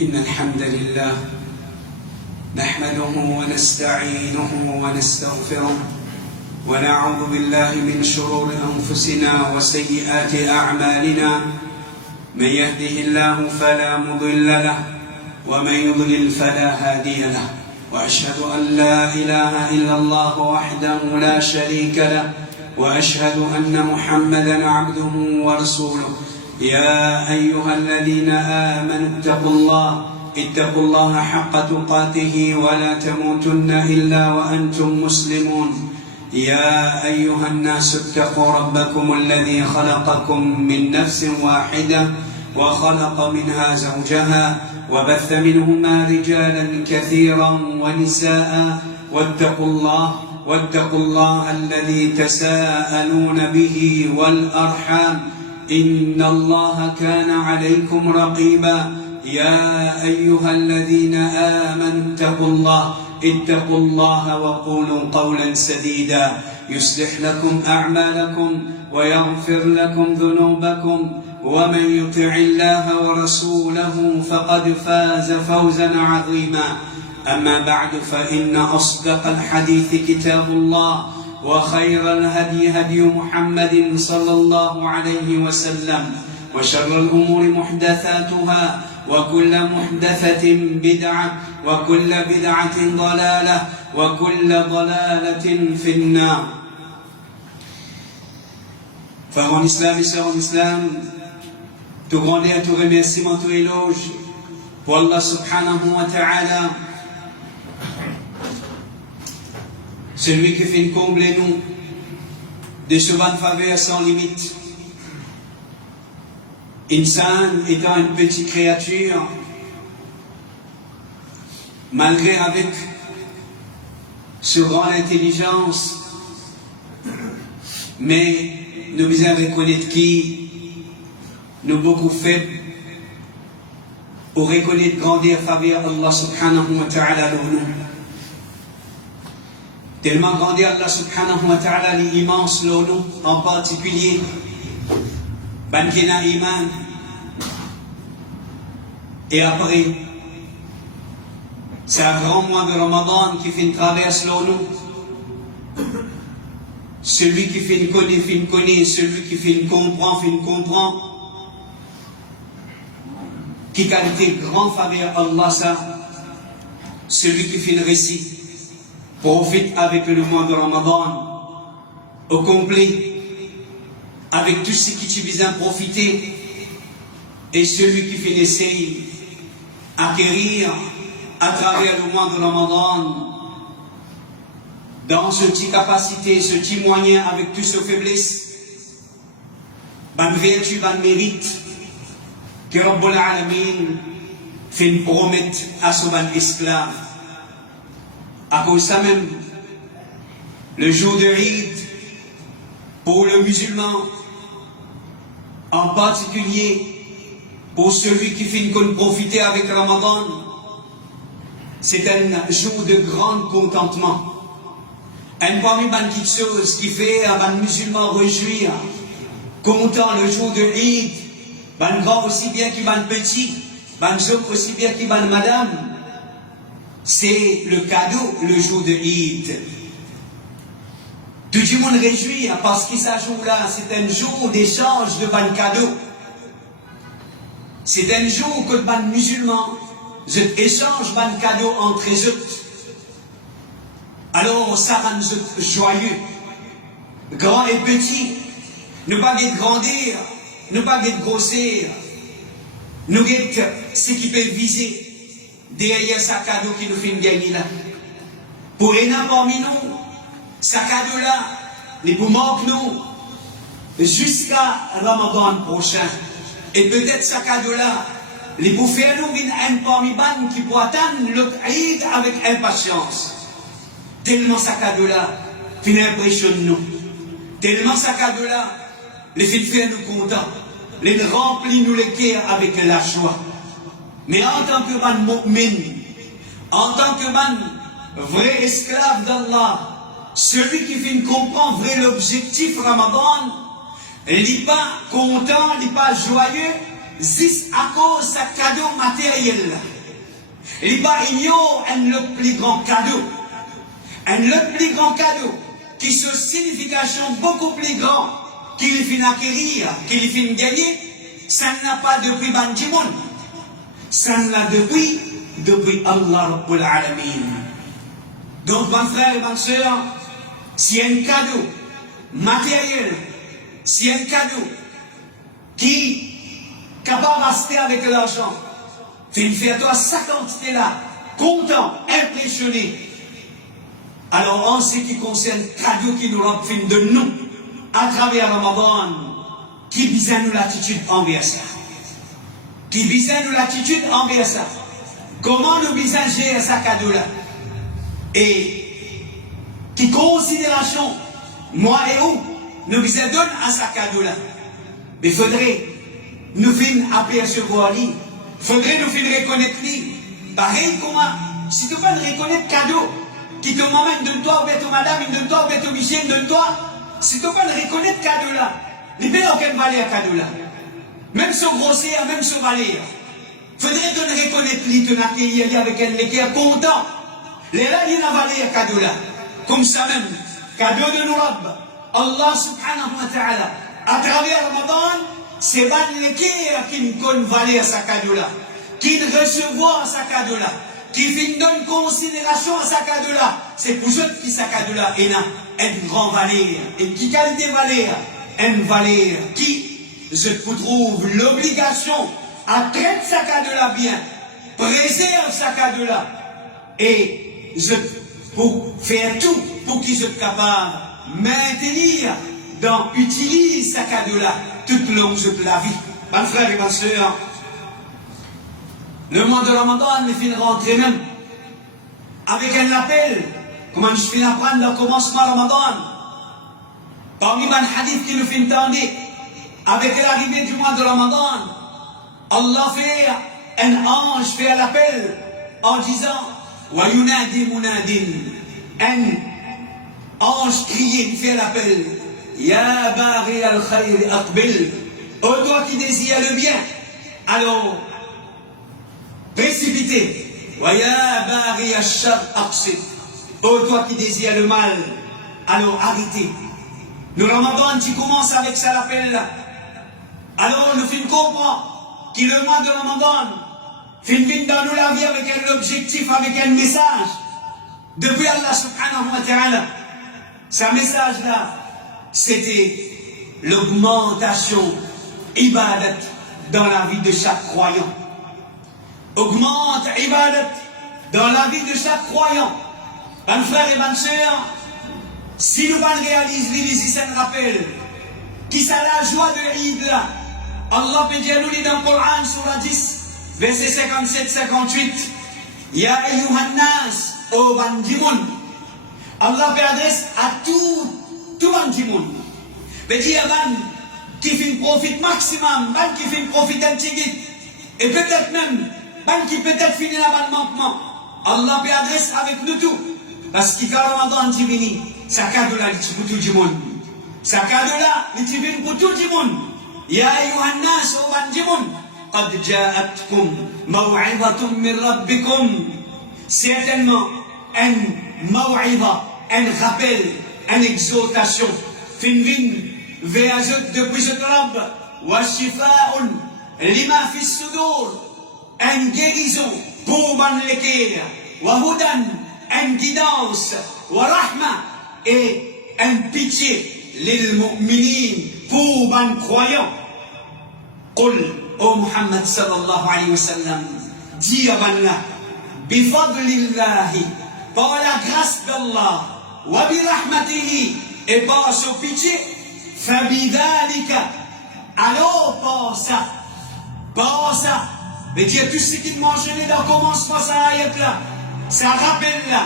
إن الحمد لله نحمده ونستعينه ونستغفره ونعوذ بالله من شرور أنفسنا وسيئات أعمالنا. من يهده الله فلا مضل له ومن يضلل فلا هادي له، وأشهد أن لا إله إلا الله وحده لا شريك له، وأشهد أن محمدا عبده ورسوله. يا أيها الذين آمنوا اتقوا الله حق تقاته ولا تموتن إلا وأنتم مسلمون. يا أيها الناس اتقوا ربكم الذي خلقكم من نفس واحدة وخلق منها زوجها وبث منهما رجالا كثيرا ونساء واتقوا الله الذي تساءلون به والأرحام إن الله كان عليكم رقيبا. يا أيها الذين آمنوا اتقوا الله وقولوا قولا سديدا يصلح لكم أعمالكم ويغفر لكم ذنوبكم، ومن يطع الله ورسوله فقد فاز فوزا عظيما. أما بعد، فإن أصدق الحديث كتاب الله، وخير الهدي محمد صلى الله عليه وسلم، وشر الأمور محدثاتها، وكل محدثة بدعة، وكل بدعة ضلالة، وكل ضلالة في النار. Frères en islam et sœurs en islam, tout grandeur, tout remerciement, tout éloge pour Allah subhanahu wa ta'ala, celui qui fait combler nous de ce bonne faveur sans limite. Insan étant une petite créature, malgré avec ce grande intelligence, mais nous besoin reconnaître qui nous beaucoup faibles pour reconnaître grandeur faveur Allah subhanahu wa ta'ala nous. Tellement grandeur Allah subhanahu wa ta'ala l'immense nous, en particulier Bankina Iman. Et après, c'est un grand mois de Ramadan qui fait une traverse nous. Celui qui fait une connaît, celui qui fait une comprend. Qui qualité grand faveur Allah ça, celui qui fait une récit, profite avec le mois de Ramadan au complet, avec tout ce qui tu besoin profiter, et celui qui fait l'essai acquérir à travers le mois de Ramadan, dans ce petit capacité, ce petit moyen, avec toutes ses faiblesses, ban vertu, ban mérite, que Rabbul Alamin fait une promesse à son ban esclave. À cause de ça même, le jour de Eid, pour le musulman, en particulier pour celui qui finit qu'on profiter avec Ramadan, c'est un jour de grand contentement. Un parmi les petites choses qui fait un musulman réjouir, content le jour de Eid, un grand aussi bien qu'un petit, un jeune aussi bien qu'une madame, c'est le cadeau le jour de Eid. Tout le monde réjouit parce que ce jour-là, c'est un jour d'échange de bons cadeaux. C'est un jour que les musulmans échangent bons cadeaux entre eux. Alors, ça rend joyeux, grand et petit, ne pas être grandir, ne pas être grossir, nous être ce qui peut viser derrière ce cadeau qui nous fait gagner là. Pour énorme parmi nous, ce cadeau-là, les vous manque nous jusqu'à Ramadan prochain. Et peut-être ce cadeau-là, les vous faire nous un parmi nous qui pourra attendre le Eid avec impatience. Tellement ce cadeau-là, fait impressionne nous. Tellement ce cadeau-là, les fait faire nous contents. Les remplit nous les cœurs avec la joie. Mais en tant que ban mu'min, en tant que ban vrai esclave d'Allah, celui qui fait comprendre vrai l'objectif Ramadan, il n'est pas content, il n'est pas joyeux juste à cause de ce cadeau matériel. Il va ignorer le plus grand cadeau. Le plus grand cadeau qui a une signification beaucoup plus grande qu'il finit acquérir, qu'il finit gagner, ça n'a pas depuis Banjimoun. Ça n'a depuis Allah Rabbul Alamin. Donc, mon frère et ma soeur, si un cadeau matériel, si un cadeau qui est capable de rester avec l'argent, fais-toi sa quantité là, content, impressionné. Alors, en ce qui concerne le cadeau qui nous rend de nous, à travers Ramadan, qui vise nous l'attitude envers ça? Qui vise nous l'attitude envers ça? Comment nous visons gérer ce cadeau-là? Et qui considération, moi et vous, nous visons donner à ce cadeau-là? Mais il faudrait nous faire apercevoir lui. Il faudrait nous faire reconnaître lui. Pareil comment, si tu ne peux pas reconnaître cadeau, qui te maman donne-toi, ou bien ton madame, donne-toi, ou bien ton Michel, donne-toi, si tu ne peux pas reconnaître cadeau là, il n'y a aucune valeur cadeau là. Même son grossière, même son valeur. Il faudrait te reconnaître lui, te accueillir avec un cœur content. Les là, il y a la valeur cadeau là. Comme ça même, cadeau de nous Rabb, Allah subhanahu wa ta'ala, à travers Ramadan, c'est pas les cœurs qui nous donnent valeur à ce cadeau là, qui recevoir ce cadeau là, qui donne considération à ce cadeau là. C'est pour eux qui ce cadeau là est une grande valeur. Et qui qualité valeur? Une valeur qui, je trouve l'obligation à traiter ce cadeau là bien, préserve ce cadeau là, et pour faire tout pour qu'ils soient capables de maintenir, utiliser ce cadeau là tout le long de la vie. Mes frères et mes sœurs, le mois de Ramadan, il finit rentrer même avec un appel. Comment je finis apprendre le commencement de Ramadan? Parmi les hadiths qui nous fait entendre, avec l'arrivée du mois de Ramadan, Allah fait un ange, fait l'appel en disant Wa yunadi munadin. Un ange crié, il fait l'appel Ya bari al-khayr aqbil. Oh toi qui désires le bien, alors précipité. Wa ya bari al-shar aqsid. Oh toi qui désires le mal, alors arrêtez. Le Ramadan qui commence avec ça l'appel là. Alors nous fin comprend que le mois de Ramadan fin dans nous la vie avec un objectif, avec un message. Depuis Allah subhanahu wa ta'ala. Ce message là, c'était l'augmentation ibadat dans la vie de chaque croyant. Augmente ibadat dans la vie de chaque croyant. Mes frères et mes sœurs, si nous réalisons ici un rappel, qui c'est la joie de l'Eid là, Allah peut dire nous dans le Coran, surah 10, verset 57-58, Ya ayyuhan nas, o bandimoun. Allah peut adresse à tout bandimoun. Mais dire qui fait un profit maximum, qui fait un profit antigit, et peut-être même, qui peut-être finit la manquement. Allah peut adresse avec nous tout. Parce que quand Ramadan est venu, ça cadeau là, c'est pour tout le monde. Ça cadeau là, c'est pour tout le monde. Ya ayyuhan nas, o bandimoun. قد جاءتكم موعظة من ربكم. Certainement, un maw'idha, un rappel, une exhortation, fin vers depuis ce Rabb, wa shifa'un lima fi sudur, une guérison pour ban le cœur, wa hudan, une guidance, wa rahma, et une pitié lil mu'minin pour ban croyants. قل ô Muhammad sallallahu alayhi wa sallam, dis à Allah, bifadlillahi, par la grâce d'Allah, wa birahmatihi, et par sa pitié, fabidhalika, alors par ça, veut dire tout ce qui te mentionné dans le commencement, ça ayat là, ça rappel là,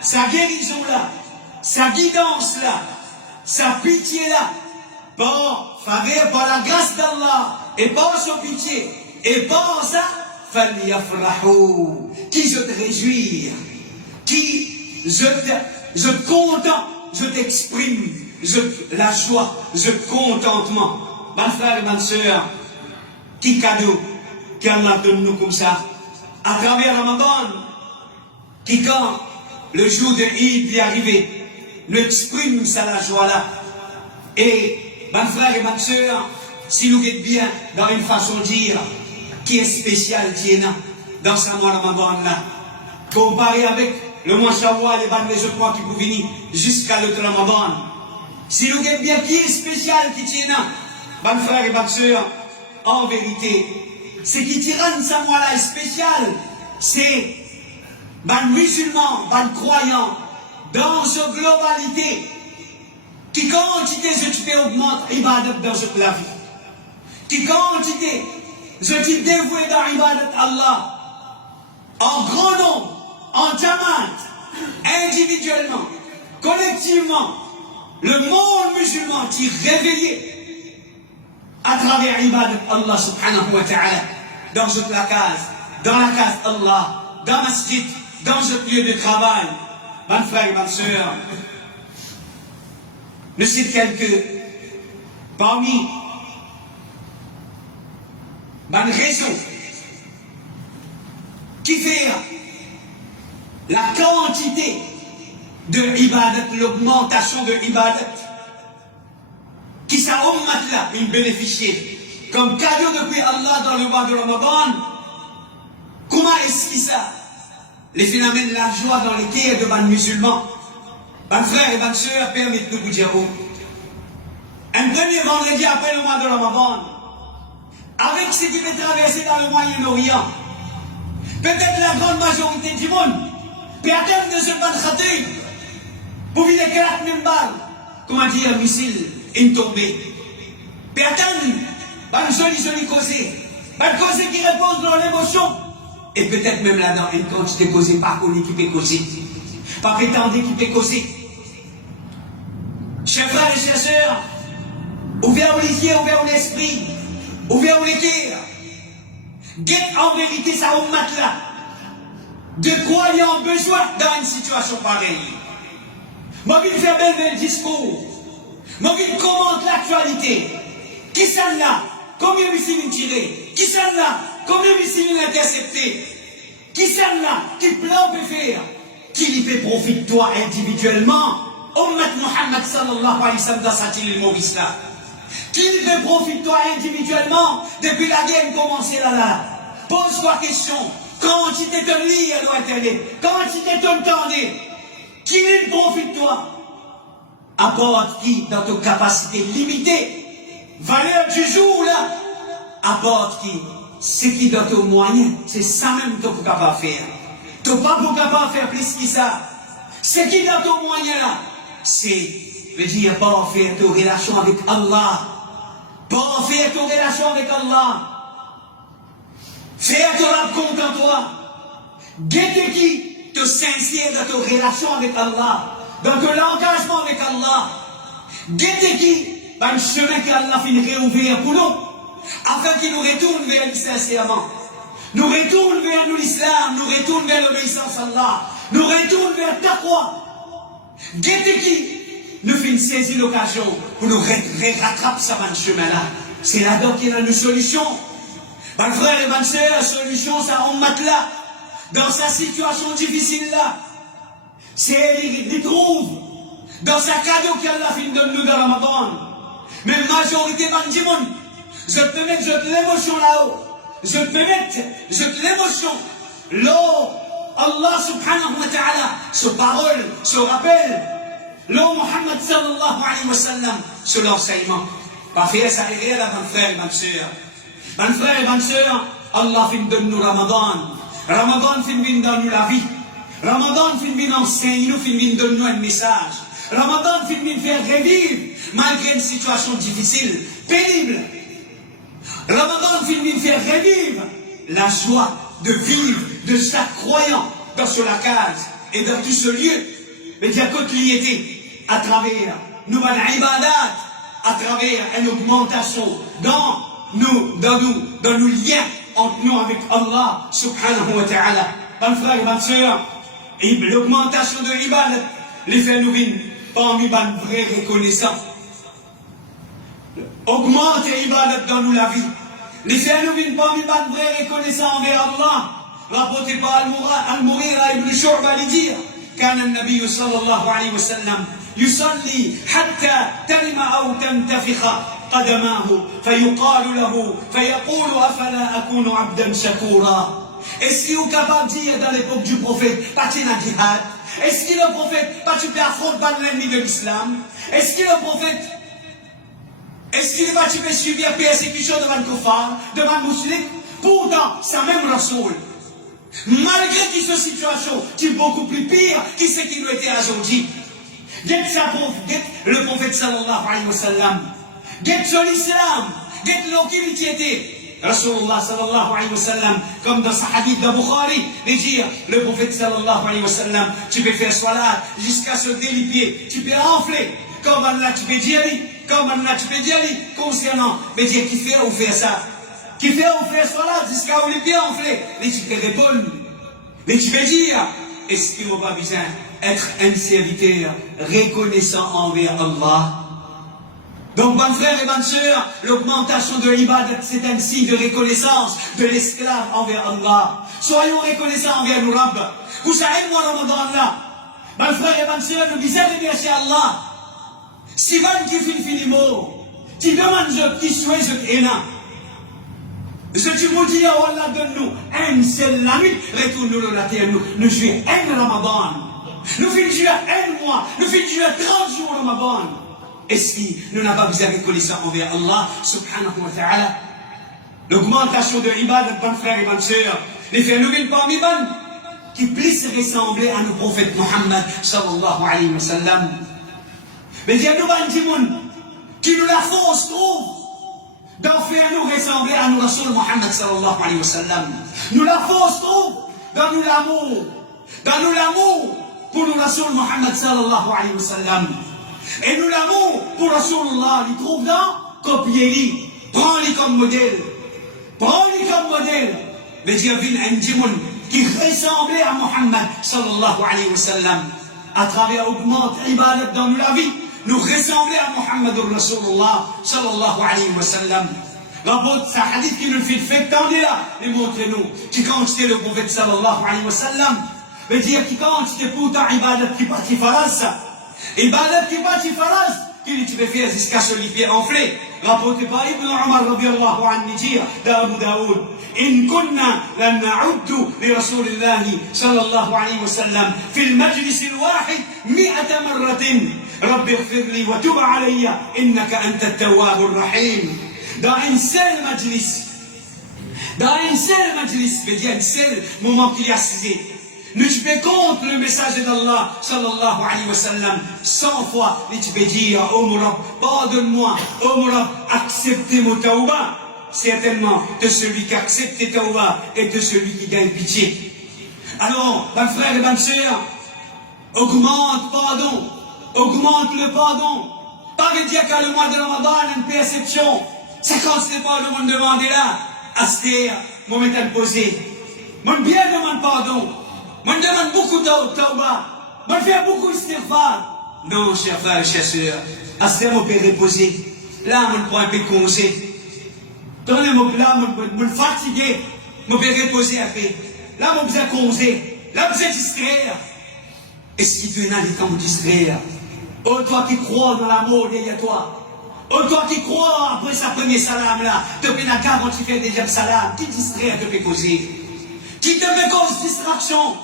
sa guérison là, sa guidance là, sa pitié là, par faveur, par la grâce d'Allah, et par son pitié, et par ça, فَلْيَفْرَحُوا, qui je te réjouir, qui je te content, je t'exprime, la joie, je contentement. Ma frère et ma soeur, qui cadeau qu'Allah donne nous comme ça, à travers Ramadan, qui quand le jour de Eid est arrivé, nous exprime ça la joie là. Et, mes frères et mes sœurs, si nous êtes bien dans une façon de dire, qui est spécial, qui est dans ce mois Ramadan là, comparé avec le mois Shawwal et les autres mois qui peuvent venir jusqu'à l'autre Ramadan. Si nous êtes bien, qui est spécial, qui est mes frères et mes sœurs, en vérité, ce qui tyranne ce mois-là est spécial, c'est les musulmans, les croyants, dans sa globalité, qui quantité ce type augmente ibadat dans cette la vie, qui quantité ce type dévoué dans ibadat Allah, en grand nombre, en jamaat, individuellement, collectivement, le monde musulman qui est réveillé à travers ibadat Allah subhanahu wa ta'ala, dans toute la case Allah, dans masjid, dans ce lieu de travail. Mes frères et mes sœurs, ne sais quelques parmi les raisons qui fait la quantité de ibadat, l'augmentation de ibadat, qui ça ummat là, une bénéficier, comme cadeau depuis Allah dans le mois de Ramadan. Comment est-ce que ça les phénomènes de la joie dans les cœurs de les musulmans, mes frères et mes sœurs, permettez-nous de vous dire, un dernier vendredi après le mois de Ramadan, avec ce qui peut traverser dans le Moyen-Orient, peut-être la grande majorité du monde peut atteindre de ce ban-khatib pour vivre 4 000 balles, comment dire, un missile, une tombée. Peut atteindre une jolie causée, une causée qui repose dans l'émotion. Et peut-être même là-dedans, une quantité causée, pas connue qui peut causer, pas prétendre qui peut causer. Chers frères et chers sœurs, ouvrez les yeux, ouvrez l'esprit, ouvrez les cœurs. Guette en vérité ça au matelas. De quoi il y a besoin dans une situation pareille. Moi, je vais faire bel discours. Moi, je commente l'actualité. Qui s'en là? Combien de missiles tirés? Qui s'en là? Combien de missiles interceptés? Qui s'en là? Qui plan peut faire? Qui lui fait profiter toi individuellement? Ummat Muhammad sallallahu alayhi wa sallam dans sa île Maurice là. Qui lui fait profiter toi individuellement depuis la guerre commencée là? Pose-toi question. Quand tu t'étonnes lire à l'internet, quand tu t'étonnes tendre, qui lui profite toi? Apporte qui dans tes capacités limitées? Valeur du jour là? Apporte qui? Ce qui dans tes moyens, c'est ça même que tu es capable de faire. Tu n'es pas capable de faire plus que ça. Ce qui dans tes moyens là, c'est, veut dire, pas faire tes relations avec Allah. Pas faire tes relations avec Allah. Faire ton rap compte en toi. Guette qui te sincère dans tes relations avec Allah. Dans ton engagement avec Allah. Guette qui, un chemin qu'Allah finit réouvrir pour nous. Afin qu'il nous retourne vers lui sincèrement. Nous retourne vers nous l'islam, nous retourne vers l'obéissance à Allah, nous retourne vers taqwa. Guette qui nous fait saisir l'occasion pour nous rattraper ce chemin-là. C'est là-dedans qu'il y a une solution. Mes frères et mes sœurs, la solution, ça en matelas. Dans sa situation difficile là, c'est il trouve dans sa cadeau qu'Allah fin donne nous dans Ramadan. Mais la majorité du monde, je peux mettre l'émotion là-haut. Je peux mettre l'émotion là. Allah subhanahu wa ta'ala, ce parole, ce rappel, l'eau Muhammad sallallahu alayhi wa sallam, sur l'enseignement. Pas faire ça et rien là, mes frères et mes sœurs. Mes frères et mes sœurs, Allah fin donne nous Ramadan. Ramadan fin donne nous la vie. Ramadan fin nous enseigne, nous fin donne nous un message. Ramadan fin nous faire revivre, malgré une situation difficile, pénible. Ramadan fin nous faire revivre la joie de vivre de chaque croyant dans ce lacage et dans tout ce lieu. Mais il y a quotidienneté à travers nous, ibadat, à travers une augmentation dans nos liens entre nous avec Allah subhanahu wa ta'ala. Mes frères et mes sœurs, l'augmentation de l'ibadat, les fait nous venir parmi les vrais reconnaissants. Augmente l'ibadat dans nous la vie. Les Féanouvines parmi ban vrai reconnaissant envers Allah, rapporté par Al-Mughira ibn Shu'ba lui dire كان النبي صلى الله عليه وسلم يصلي حتى ترم أو تنتفخ قدماه فيقال له فيقول أفلا أكون عبدا شكورا. Est-ce qu'il est capable de dire dans l'époque du prophète, pas de jihad? Est-ce que le prophète, pas de affronter l'ennemi de l'islam? Est-ce que le prophète, est-ce qu'il va te subir persécution devant le kuffar, devant le musulman? Pourtant, c'est même Rasoul. Malgré toute cette situation, qui est beaucoup plus pire que ce qui nous était aujourd'hui. Le prophète sallallahu alayhi wa sallam, get sur l'islam, get l'autorité était. Rasulullah sallallahu alayhi wa sallam, comme dans sa hadith de Bukhari, il dit, le prophète sallallahu alayhi wa sallam, tu peux faire salat jusqu'à se délipier, tu peux enfler, comme Allah tu peux dire, concernant, mais dire qui fait ou faire ça, qui fait ou faire salat jusqu'à où les pieds enflés, et tu peux répondre, et tu peux dire, est-ce qu'il ne va pas besoin être un serviteur reconnaissant envers Allah? Donc, bonnes frères et bonnes sœurs, l'augmentation de l'ibadat, c'est un signe de reconnaissance de l'esclave envers Allah. Soyons reconnaissants envers nous, Rabb. Vous savez, moi, Ramadan, là, bonnes frères et bonnes sœurs, nous disons remercier Allah. Si vous qui finiment, tu demandes ce qui soit ce qui est là. Ce que tu me dis, oh Allah, donne-nous un seul ami, retourne-nous la terre, nous jouons un Ramadan. Nous finissons un mois, nous finissons 30 jours Ramadan. Est-ce que nous n'avons pas besoin de reconnaissance envers Allah, subhanahu wa ta'ala? L'augmentation de l'ibadat, bonnes frères et bonnes sœurs, les phénomènes parmi bonnes, qui puissent ressembler à nos prophètes Muhammad, sallallahu alayhi wa sallam. Mais il y a nous, qui nous la force trouve, d'en faire nous ressembler à nos Rasul Muhammad, sallallahu alayhi wa sallam. Nous la force trouve, dans nous l'amour, pour nos Rasul Muhammad, sallallahu alayhi wa sallam. Et nous l'amour pour Rasulullah, il trouve dans copier-lui, prends-lui comme modèle. Mais il y avait un djimoun qui ressemblait à Muhammad sallallahu alayhi wa sallam. À travers augmente ibadat dans la vie, nous ressemblons à Muhammad Rasulullah sallallahu alayhi wa sallam. Rapport sa hadith qui nous fait tant là, et montrez-nous, qui quand c'était le prophète sallallahu alayhi wa sallam, veut dire qui quand c'était pourtant ibadat qui partit faraz ça. Ibadat qui bâtit faraz, qu'il tu peux faire jusqu'à ce pied enflé. Rapporté par Ibn Umar radiallahu anhu dire d'Abu Daoud, إن كنا لن نعد لرسول الله صلى الله عليه وسلم في المجلس الواحد 100 مرة رب اغفر لي وتب علي إنك أنت التواب الرحيم. Dans un seul majlis, veut dire un seul moment qu'il y a cité. Nous tu peux contre le message d'Allah sallallahu alayhi wa sallam 100 fois, tu peux dire oh mon Rabb, pardonne-moi, oh mon Rabb, acceptez mon tawbah, certainement de celui qui accepte tes tawbah et de celui qui gagne pitié. Alors, mes frères et mes sœurs, augmente le pardon. Pas veut dire qu'à le mois de Ramadan, une perception, c'est quand c'est pas le monde demandé là, Aster, mon métal posé, mon bien demande pardon. Moi, je demande beaucoup de tauba. Moi, je fais beaucoup d'istighfar. Non, chers frères et chères sœurs. À ce moment, on peut reposer. Là, on prend un peu de congé. Donnez-moi là, on me fatiguer. On peut reposer un peu. Là, on besoin de congé. Là, on besoin de distraire. Est-ce qu'il te n'a des temps de distraire? Oh, toi qui crois dans l'amour derrière toi. Oh, toi qui crois après sa première salam là. Tu peux n'a qu'à quand tu fais déjà le salam. Qui distrait, tu peux causer. Qui te met cause distraction?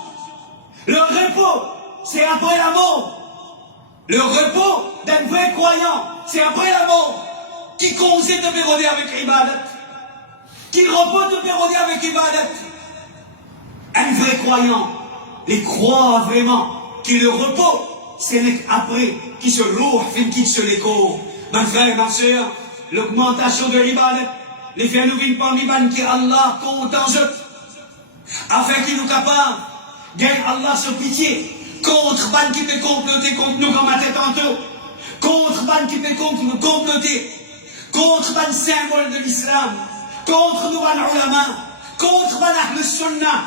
Le repos, c'est après la mort. Le repos d'un vrai croyant, c'est après la mort. Qui conseille de péroder avec ibadat? Qui repose de péroder avec ibadat? Un vrai croyant, il croit vraiment que le repos, c'est après qui se lourd, fin quitte sur les corps. Mes frères et mes sœurs, l'augmentation de l'ibadat, les faire nous vivre parmi les qui Allah compte en eux, afin qu'il nous capable gagne Allah sa pitié contre ban qui peut comploter contre nous comme à tête en tout, contre ban qui peut contre nous comploter, contre ban symbole de l'islam, contre nous ban ulama, contre ban ahl sunnah,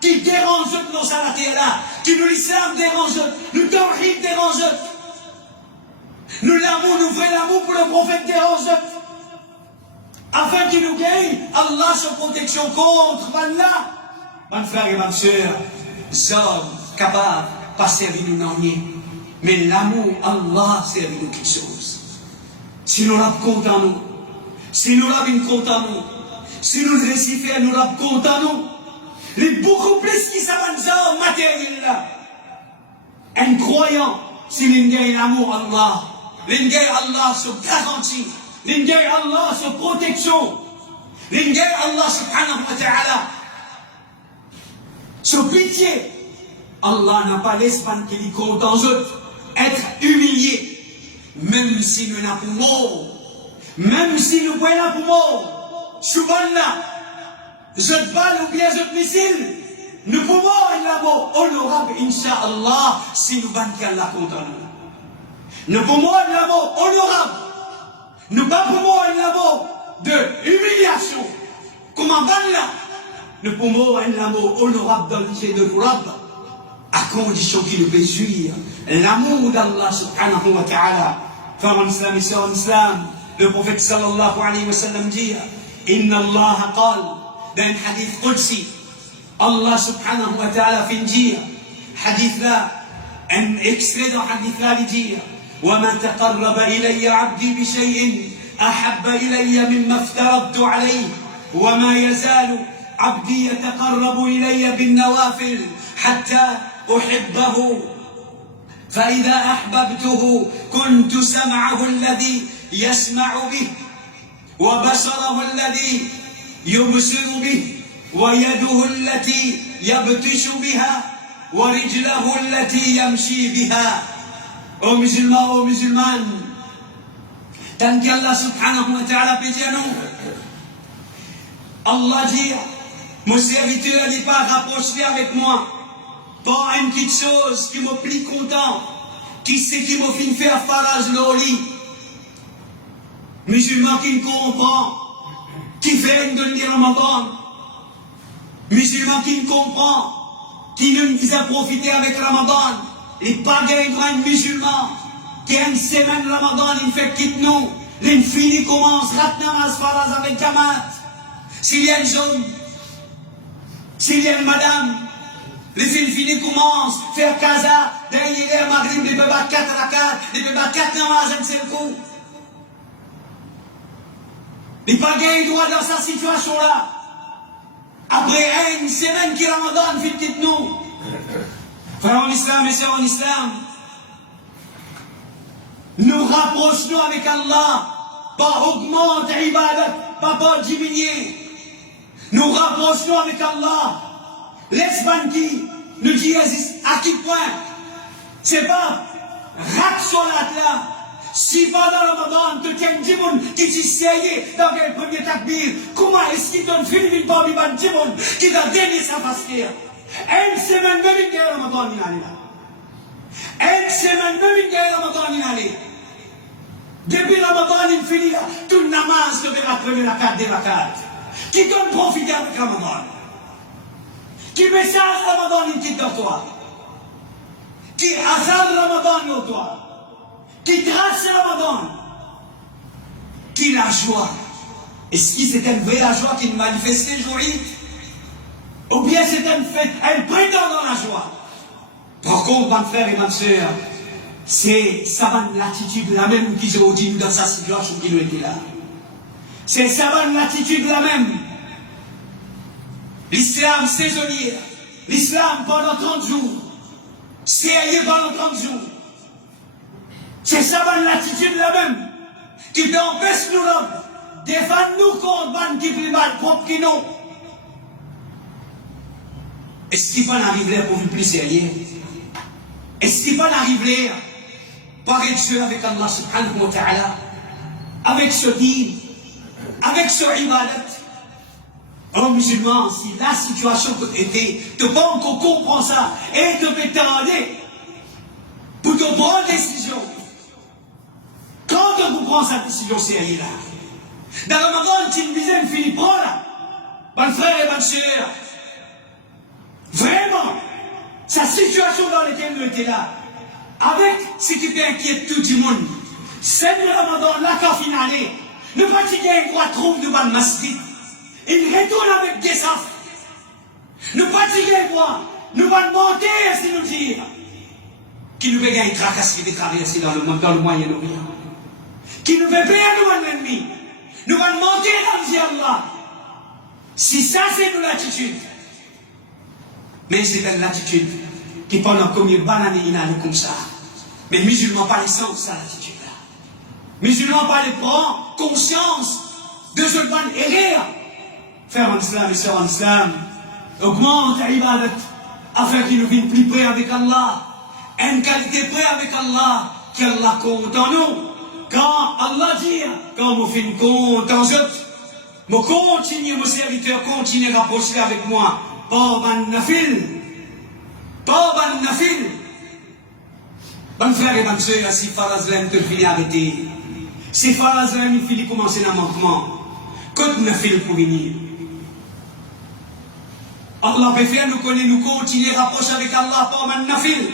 qui dérange nos salatés là, qui nous l'islam dérange, nous tawhid dérange, nous l'amour, nous vrai l'amour pour le prophète dérange. afin qu'il nous gagne, Allah sa protection contre là. Mon frère et ma soeur, hommes capables de pas servir nous non rien. Mais l'amour, Allah servir nous quelque chose. Si nous l'avons content nous, si nous l'avons content nous, si nous réussissons nous l'avons content nous, les beaucoup plus qui savent matériel là. Un croyant, si l'on gagne l'amour Allah, l'on gagne Allah se garantie, l'on gagne Allah se protection, l'on gagne Allah subhanahu wa ta'ala se pitié. Allah n'a pas l'espace qui lui compte en eux, être humilié, même si nous n'avons pas mort, même si nous n'avons pas mort, subhanallah, je balle ou bien je missile, nous pouvons être honorable, Inch'Allah, si nous battons Allah contre nous. Nous pouvons être honorable, nous ne pouvons être de humiliation, comment battre là? Nous pouvons être honorable dans le de l'Urab, à condition qu'il nous jouir l'amour d'Allah subhanahu wa ta'ala. Frères en islam et sœurs en islam, le prophète sallallahu alayhi wa sallam dit Inna Allah qal, dans un hadith qudsi, Allah subhanahu wa ta'ala fait dire, hadith là, un extrait d'un hadith là, il dit وَمَا تَقَرَّبَ إِلَيَّ عَبْدِي بِشَيْءٍ أَحَبَّ إِلَيَّ مِمَّا افْتَرَضْتُ عَلَيْهِ وَمَا يَزَالُ عبدي يتقرب إلي بالنوافل حتى أحبه فإذا أحببته كنت سمعه الذي يسمع به وبصره الذي يبصر به ويده التي يبطش بها ورجله التي يمشي بها. Ô musulmans, ô musulmanes, tant qu'Allah subhanahu wa ta'ala peut dire non, Allah dit mon serviteur n'est pas rapproché avec moi. Pas une petite chose qui me plie content. Qui c'est qui me fait faire farage l'oli? Musulman qui me comprend. Qui fait une donne Ramadan. Musulman qui me comprend. Qui ne nous a profité avec Ramadan. Les pagains grands musulmans. Qui a une semaine Ramadan, il fait quitte nous. Les filles commencent, ratnamas farage avec Jamaat. S'il y a un homme, s'il y a une madame, les filles commencent à faire casa, derrière les maghrib, les bébés 4 rakat, les bébés 4 namaz, un seul coup. Les pagains droit dans sa situation là. Après une semaine qui Ramadan, vite quitte nous. Frères en islam et sœurs en islam, nous rapprochons avec Allah, pas augmenter ibadat, pas diminuer. Nous rapprochons avec Allah. L'espagne qui nous dit à quel point c'est pas ratsolat là. Si pendant Ramadan, tu tiens Djimoun qui s'essayait dans le premier takbir, comment est-ce qu'il donne Philippe Bobby Ban Djimoun qui t'a donné sa fasquille? Une semaine même il y a Ramadan il allait là. Une semaine même il y a Ramadan il allait. Depuis Ramadan il finit là. Tout le namaz devait la première rakat des rakats. Qui donne profiter avec Ramadan? Qui message Ramadan il quitte dans toi? Qui azal Ramadan dans toi? Qui trace Ramadan? Qui la joie? Est-ce que c'est une vraie joie qui manifestait aujourd'hui? Ou bien c'est une fête, elle prétend dans la joie? Par contre, mon frère et ma soeur, c'est ça l'attitude la même qu'ils ont dit dans sa situation qui nous était là. C'est ça l'attitude la même. L'islam saisonnier, l'islam pendant 30 jours, sérieux pendant 30 jours. C'est ça l'attitude la même. Qui t'empêche nous là, défendre nous contre ban qui plus mal propre qui nous. Est-ce qu'il peut arriver là pour vous plus sérieux? Est-ce qu'il peut arriver là par être avec Allah subhanahu wa ta'ala, avec ce din, avec ce ibadat? Oh musulman, si la situation peut être, tu peux encore comprendre ça et te peut t'aider pour te prendre une décision. Quand tu prends cette décision sérieuse là, dans le Ramadan, tu me disais, Philippe, prends là, mon frère et ma soeur, vraiment, sa situation dans laquelle nous étions là, avec ce qui t'inquiète tout le monde, c'est le Ramadan, là, quand finalé, Nous pratiquons quoi trouve nous dans le masjid. Il retourne avec des affres. Nous pratiquons quoi? Nous allons monter si nous dire. Qui nous veut gagner tracasser des traverser dans le Moyen-Orient. Qui nous veut payer nous l'ennemi. Nous allons monter dans le Allah. Si ça c'est nous l'attitude. Mais c'est une attitude qui pendant combien de années il a comme ça. Mais les musulmans pas les sens ça l'attitude-là. Les musulmans pas les prendre conscience de ce ban et rire. Frères en islam et sœurs en islam, augmente l'ibadat afin qu'il nous vienne plus près avec Allah. Une qualité près avec Allah, qu'Allah compte en nous. Quand Allah dit, quand nous faisons compte en autres, nous continuons, mon serviteur continue à rapprocher avec moi. Pas ban nafil. Pas ban nafil. Bon frère et bonne soeur, si Farazlem te finit arrêter, si Farazlem il finit commencer un manquement, quand nafil pour venir. Allah peut faire nous connaître, nous continuer à rapprocher avec Allah, pas ban nafil.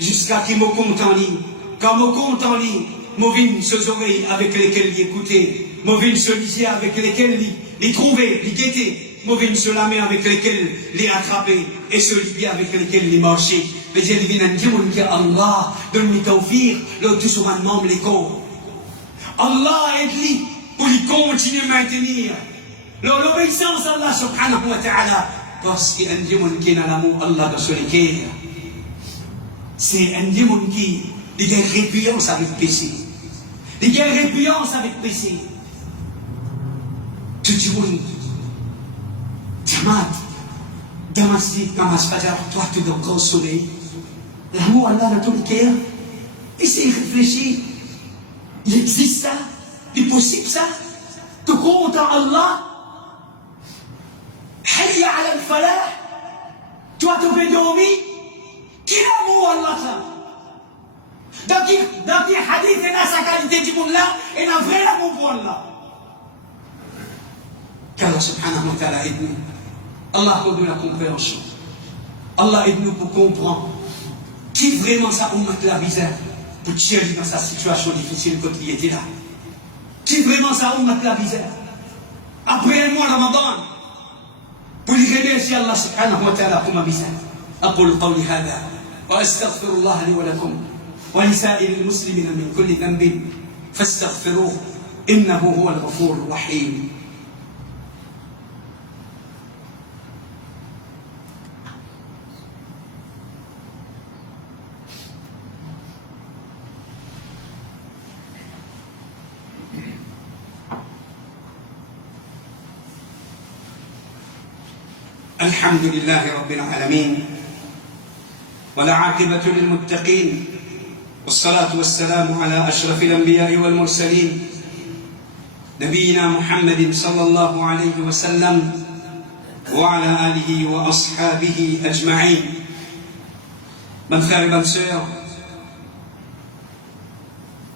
Jusqu'à qu'il me compte en ligne. Quand me compte en ligne, me vienne ses oreilles avec lesquelles il écoutait, me vienne se lisier avec lesquelles il trouvait, il guettait. Mauvais se la main avec lesquels les attraper et se lier avec lesquels les marcher. Mais Dieu divin dit que Allah donne-lui tawfiq, le tout sur un membre les corps. Allah aide-lui pour lui continuer à maintenir l'obéissance à Allah subhanahu wa ta'ala. Parce qu'il y a un démon qui n'a l'amour Allah dans son cœur. C'est un démon qui a une répugnance avec le péché. Il a une répugnance avec le péché. Tout le monde. Jamaat, Damasik, Damas Fajar, toi tu dois grand soleil. L'amour Allah dans ton cœur. Essayez de réfléchir. Il existe ça? Il est possible ça? Tu comptes en Allah? Hayya ala al-falah. Toi tu veux dormir? Qui l'amour Allah ça? Dans qui hadith il a sa qualité du monde là, et un vrai amour pour Allah. Qu'Allah subhanahu wa ta'ala aide-nous. Allah nous donne la compréhension. Allah aide-nous pour comprendre qui vraiment ça ummat la misère pour tirer dans sa situation difficile quand il était là. Qui vraiment ça ummat la misère. Après un mois Ramadan, pour lui remercier Allah subhanahu wa ta'ala pour ma misère. أقول قولي هذا وأستغفر الله لي ولكم ولسائر المسلمين من كل ذنب فاستغفروه إنه هو الغفور الرحيم. الحمد لله رب العالمين والعاقبة للمتقين والصلاة والسلام على أشرف الأنبياء والمرسلين نبينا محمد صلى الله عليه وسلم وعلى آله وأصحابه أجمعين. Mon frère et bonne sœur,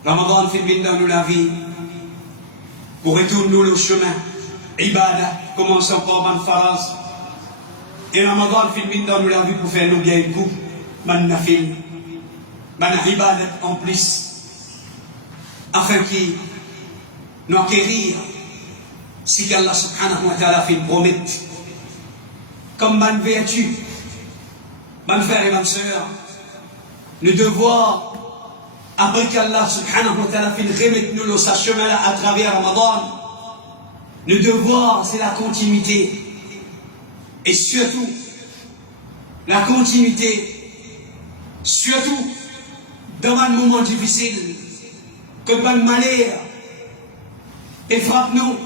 Ramadan fait bien dans nous la vie pour retourner nous le chemin. Ibadah, commençons par ban faraz. Et Ramadan fait bien dans nous la vie pour faire nous bien coup. Man nafil, man ibadat en plus, afin qu'il nous acquérir si Allah subhanahu wa ta'ala fait promettre comme man vertu, man frère et man sœur, nous devons, après qu'Allah subhanahu wa ta'ala fait remettre nous dans sa chemin là à travers Ramadan, nous devons, c'est la continuité, et surtout, la continuité. Surtout dans un moment difficile, quand le malheur et frappe nous,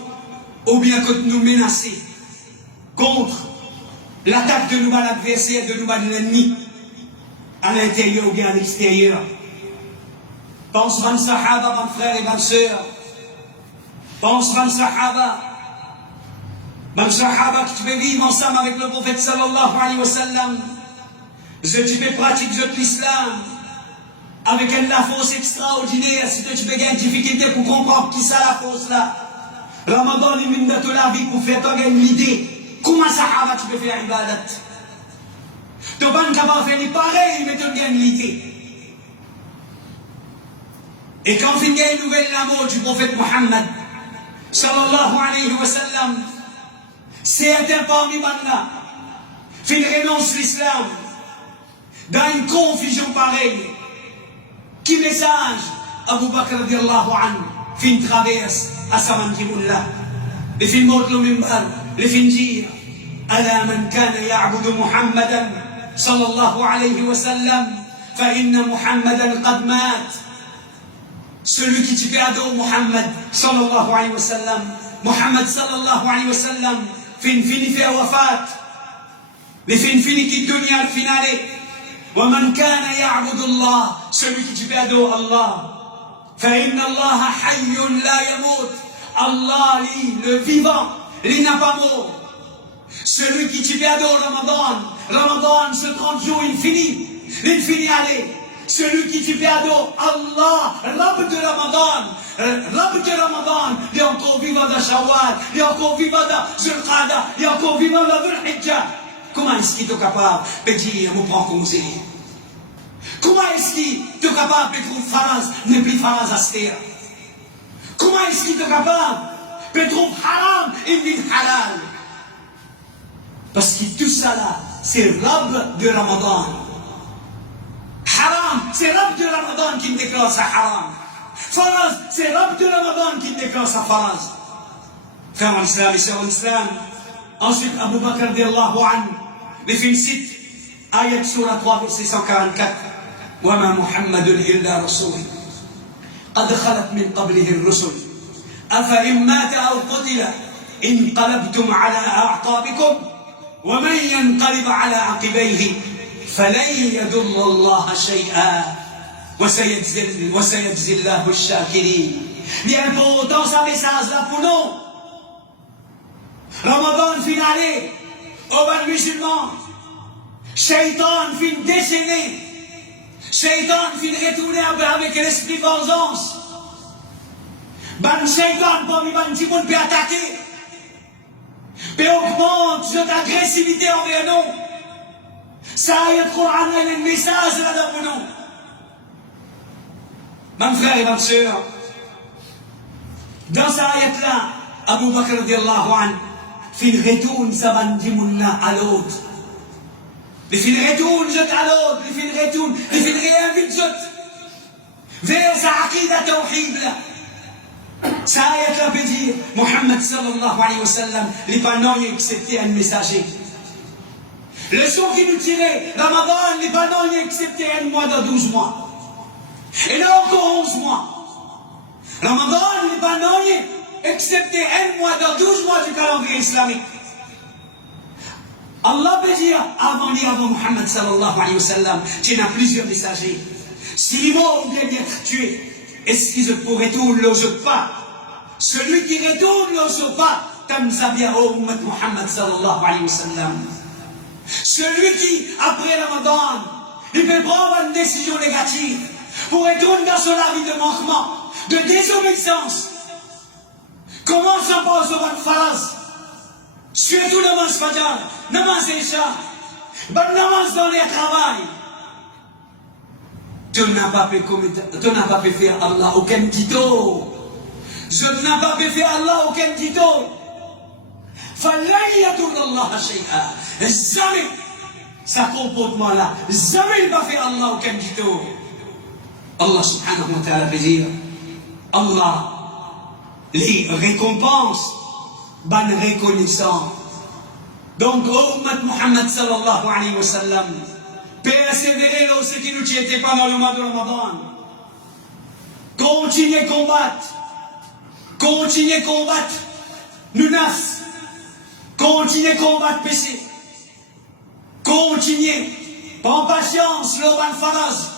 ou bien quand nous menacer contre l'attaque de nous l'adversaire, de nous l'ennemi, à l'intérieur ou bien à l'extérieur. Pense ban sahaba, ban frère et ban sœur. Pense ban sahaba. Ban sahaba qui tu vivre ensemble avec le prophète sallallahu alayhi wa sallam. Tu peux pratiquer l'islam avec une force extraordinaire. Si tu peux gagner une difficulté pour comprendre qui ça la force là. Ramadan, il mine de la vie pour faire toi gagner l'idée. Comment sahaba tu peux faire ibadat? Tu vas pas faire pareil, mais tu gagnes l'idée. Et quand tu gagnes une nouvelle l'amour du prophète Mohammed, sallallahu alayhi wa sallam, certains parmi là, fin renonce l'islam, dans une confusion pareille, qui message, Abu Bakr radiallahu anhu, fin traverse, à Samanjibullah, les fin monte le mimbar, les fin dire, ala man kana ya'budu Muhammadan, sallallahu alayhi wa sallam, fa inna Muhammadan qad mat. Celui qui tue ado Muhammad sallallahu alayhi wa sallam, Muhammad sallallahu alayhi wa sallam, fin fini fait wafat, les fin fini qui dunya al finale, wa man kana ya'budu Allah, celui qui tue ado Allah, fa inna Allah hayyun la yamut, Allah le vivant, il n'a pas mort. Celui qui tue ado Ramadan, Ramadan ce 30 jours il finit allez. Celui qui tue ado Allah, Rabb de Ramadan, il est encore vivant dans Shawwal, il est encore vivant dans Zulqada, il est encore vivant dans Dhul Hijjah. Comment est-ce qu'il est capable de dire, je prends conseil? Comment est-ce qu'il est capable de trouver Faraz, ne plus Faraz à Astéra? Comment est-ce qu'il est capable de trouver Haram et vide Halal? Parce que tout ça là, c'est Rabb de Ramadan. Haram, c'est Rabb de Ramadan qui déclare ça haram. Faraz, c'est Rabb de Ramadan qui déclare ça faraz. Frères en islam et sœurs en islam. Ensuite, Abu Bakr radiallahu anhu, les films citent, ayat surah 3, verset 144. وَمَا مُحَمَّدٌ إِلَّا رَسُولٌ قَدْ خَلَتْ مِنْ قَبْلِهِ الرُّسُلُ أَفَإِنْ مَاتَ أَوْ قُتِلَ انقلبتم على أعقابكم ومن ينقلب على عقبيه فلن يضر الله شيئا وسيجزي الله الشاكرين. L'important ça message là pour nous. Ramadan finale, au ban musulman, Shaitan fin déchaîné, Shaitan fin retourner avec l'esprit vengeance. Ban Shaitan parmi ban petit monde peut attaquer, peut augmenter cette agressivité envers nous. Ça y est, le Coran a un message là-dedans pour nous. Mes frères et mes sœurs, dans cette ayat-là, Abu Bakr radiallahu anhu, il retourne sa bandimoula à l'autre. Il retourne à l'autre, il retourne, il réinvite vers sa aqida tawhid là. Ça ayat-là peut dire, Muhammad sallallahu alayhi wa sallam, les panneaux accepté un messager. Le son qui nous tirait, Ramadan, les panneaux accepté un mois dans 12 mois. Et là encore 11 mois. Ramadan, les panneaux excepté un mois dans 12 mois du calendrier islamique. Allah peut dire, avant Muhammad sallallahu alayhi wa sallam, tu as plusieurs messagers. Si les morts viennent d'être tués, est-ce qu'ils pourraient retourner le pas? Celui qui retourne le pas, Tamzabia Ummat Muhammad sallallahu alayhi wa sallam. Celui qui, après Ramadan, il peut prendre une décision négative pour retourner dans son avis de manquement, de désobéissance. Commençons par ce bonne phrase. Surtout namaz Fajr, namaz Isha, bonne namaz dans les travail. Tu n'as pas pu faire Allah aucun tuto. Je n'ai pas pu faire Allah aucun tuto. فَلَنْ يَضُرَّ اللَّهَ شَيْئًا. Jamais, ce comportement-là, jamais il va faire Allah aucun tuto. Allah subhanahu wa ta'ala veut dire, Allah les récompense, bonne reconnaissance. Donc, Ummat Muhammad sallallahu alayhi wa sallam, persévérer dans ce qui nous était pendant le mois de Ramadan. Continuez combattre. Continuez combattre nous nafs. Continuez combattre péché. Continuez. Prends patience, le ban faraz.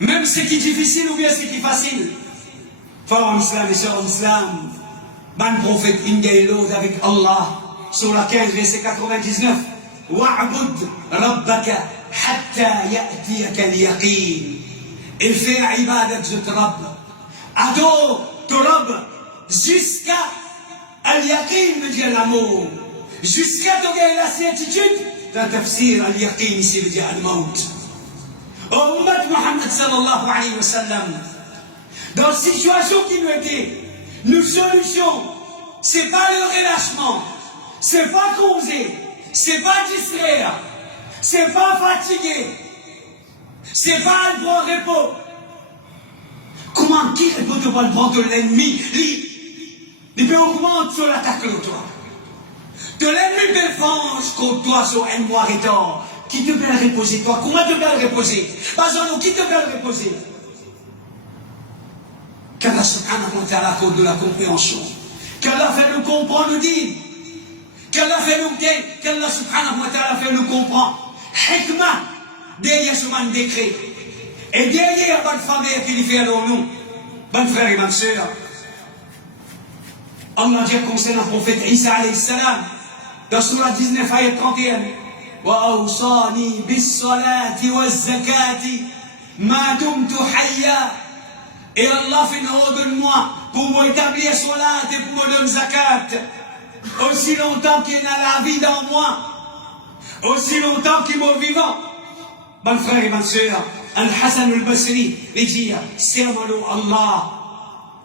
Même ce qui est difficile ou bien ce qui est facile. Frères en islam et sœurs en islam, ban prophète Ingaïlod avec Allah, sur la 15, verset 99. Wa'bud rabbaka hatta ya'tiyaka al-yaqin. Et fais ibadat de Rabb. Adore ton Rabb jusqu'à al-yaqin, veut dire l'amour. Jusqu'à tu gagnes la certitude. Dans tafsir, al-yaqin ici veut dire al-maut. Ummat Muhammad sallallahu alayhi wa sallam, dans la situation qui nous était, Nos solutions, c'est pas le relâchement, c'est pas causer, c'est pas distraire, c'est pas fatiguer, c'est pas le bon repos. Comment qui repos te va le prendre de l'ennemi? Il peut augmenter sur l'attaque de toi. De l'ennemi défense contre toi sur un mois et tard. Qui te peut le reposer toi? Comment te peut le reposer? Pas en qui te peut le reposer? Qu'Allah subhanahu wa ta'ala accorde de la compréhension. Qu'Allah fait nous comprendre le dit. Qu'Allah fait nous dire. Qu'Allah subhanahu wa ta'ala fait nous comprendre. Hikmah, derrière ce man décret. Et derrière la bonne faveur qu'il fait à nous. Bonne frère et bonne sœur. Allah dit concernant le prophète Isa alayhi salam. Dans Surah 19, ayat 31. وأوصاني بالصلاة والزكاة ما دمت حيا. Et Allah fait une ordre de moi pour m'établir salat et pour me donner zakat. Aussi longtemps qu'il y a la vie dans moi, aussi longtemps qu'il est vivant. Bon frère et bonne sœur, Al-Hassan al-Basri, il dit, servons Allah.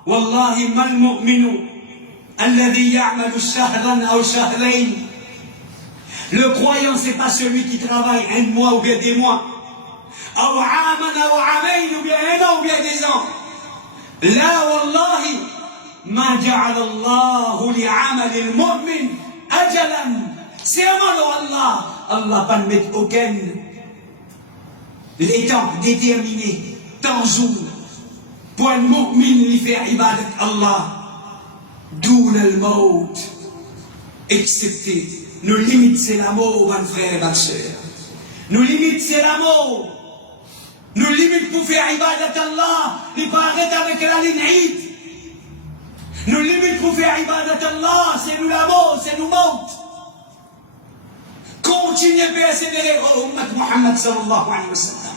Wallahi mal mu'minu, alladhi ya'malu shahran ou shahrain. Le croyant, c'est pas celui qui travaille un mois ou bien des mois. Ou aman ou amain ou bien un an ou bien des ans. لا والله ما جعل الله لعمل المؤمن أجلا. C'est Allah. Allah pas met aucun les temps déterminés, temps jour, pour un mu'min lui faire ibadat Allah. D'où le maut, excepté. Nos limites c'est la mort, mon frère et ma soeur. Nos limites c'est la mort. Nos limites pour faire ibadat Allah, n'est pas arrêter avec la ligne Eid. Nos limites pour faire ibadat Allah, c'est nous la mort, c'est nous mort. Continuez à persévérer, oh Ummat Muhammad sallallahu alayhi wa sallam.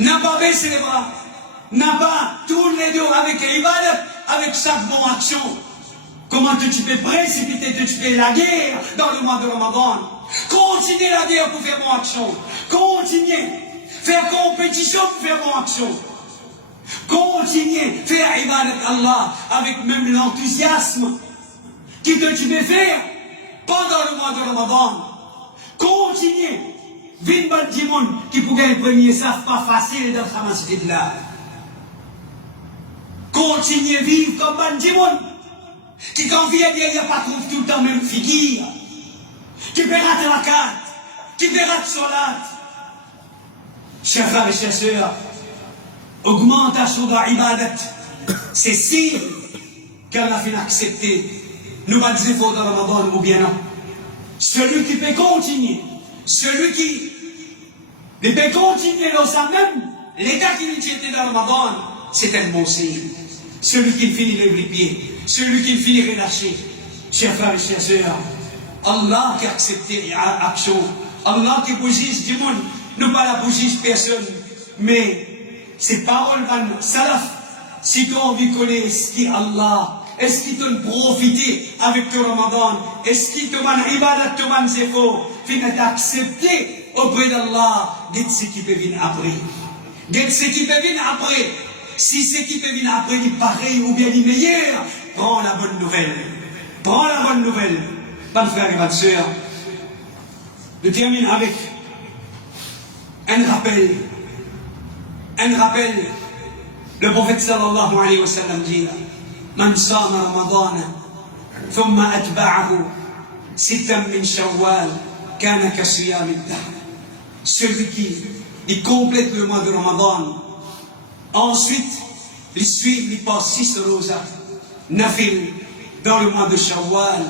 N'a pas baissé les bras, n'a pas tourné les dos avec ibadat, avec chaque bonne action. Comment tu peux précipiter, tu peux la guerre dans le mois de Ramadan. Continuez la guerre pour faire bonne action. Continuez. Faire compétition pour faire bonne action. Continuez, faire ibadat Allah avec même l'enthousiasme qui te tu peux faire pendant le mois de Ramadan. Continuez. Vin Bandimon qui pour gagner le premier saf pas facile dans sa masjid là. Continuez à vivre comme Bandimon qui quand vient dire il n'y a pas trouve tout le temps même figure. Qui peut rater la carte, qui peut rater salat. Chers frères et chers sœurs, augmentation de l'ibadat, c'est signe qu'Allah a fait accepter nous pas des efforts dans le Ramadan ou bien non. Celui qui peut continuer, celui qui peut continuer dans sa même, l'état qu'il était dans le Ramadan, c'est un bon signe. Celui qui finit les pieds, celui qui finit relâché. Chers frères et chers sœurs, Allah qui a accepté l'action, Allah qui bouge du monde. Nous pas la bouger personne, mais ces paroles van salaf, si tu as envie de connaître ce qui est Allah, est-ce qu'il te profiter avec ton Ramadan, est-ce qu'il te van ibadat, te van zéfo, fin d'accepter auprès d'Allah, dites ce qui peut venir après. Dites ce qui peut venir après. Si ce qui peut venir après est pareil ou bien est meilleur, prends la bonne nouvelle. Prends la bonne nouvelle. Bonne frère et bonne sœur. Je termine avec un rappel, le prophète sallallahu alayhi wa sallam dit Man sama Ramadan, thumma atba'ahu, sittan min shawwal, kana ka siyam ad-dahr. Celui qui complète le mois de Ramadan, ensuite, il suit, il passe 6 rosas, nafil, dans le mois de Shawwal,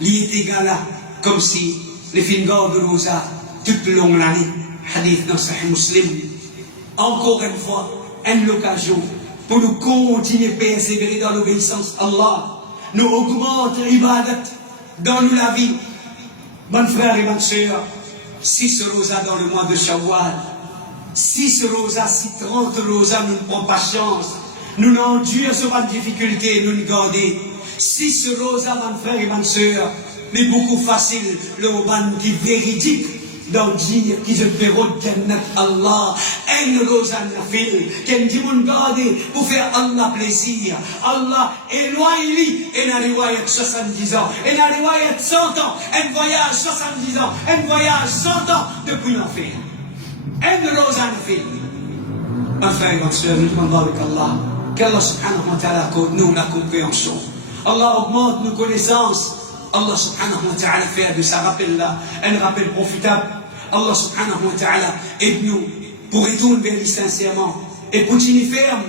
il est égal à, comme si les fingers de rosa, toute longue l'année. Hadith dans Sahih Muslim. Encore une fois, une occasion pour nous continuer à persévérer dans l'obéissance à Allah. Nous augmenter l'ibadat dans nous la vie. Bonne frère et bonne sœur, 6 rosas dans le mois de Shawwal. 6 rosas, si 30 rosas, nous ne prenons pas chance. Nous n'endurons sur une difficulté, nous ne gardons. 6 rosas, bonne frère et bonne sœur, mais beaucoup facile, le ban qui est véridique. dans dire qu'ils se feront Jannat Allah, en Rosanne fil, qu'en dit mon garde pour faire Allah plaisir. Allah éloigne-lui, et n'a riwayat 70 ans, et n'a riwayat 100 ans, un voyage 70 ans, un voyage 100 ans depuis l'enfer. En Rosanne fil. Enfin, ma soeur, nous demandons avec Allah, qu'Allah subhanahu wa ta'ala accorde nous la compréhension. Allah augmente nos connaissances. Allah subhanahu wa ta'ala fait de ce rappel-là un rappel profitable. Allah subhanahu wa ta'ala aide-nous pour retourner vers lui sincèrement et pour tenir ferme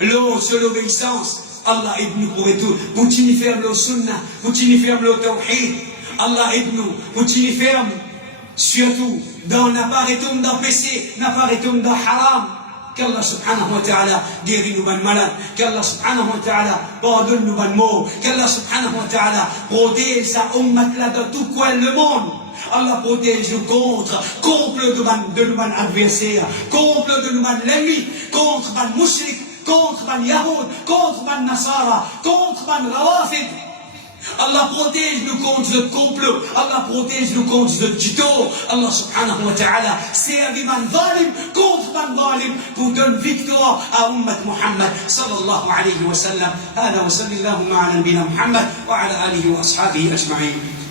l'eau sur l'obéissance. Allah aide-nous pour retourner, pour tenir ferme le sunnah, pour tenir ferme le tawhid. Allah aide-nous pour tenir ferme, surtout dans n'a pas retourné dans péché, n'a pas retourné dans haram. Qu'Allah subhanahu wa ta'ala guérit nos bonnes malades, qu'Allah subhanahu wa ta'ala pardonne nos bonnes morts, qu'Allah subhanahu wa ta'ala protège sa ummat là dans tout coin le monde. Allah protège nous contre de nos adversaires, contre de nos ennemis, contre nos mushrik, contre nos yahoud, contre nos nasara, contre nos rawafid. Allah protège nous contre le complot. Allah protège nous contre le tuto. Allah subhanahu wa ta'ala servi man zalim contre man zalim pour donner victoire à Ummat Muhammad sallallahu alayhi wa sallam. هذا وصلى اللهم على نبينا محمد وعلى آله وأصحابه أجمعين.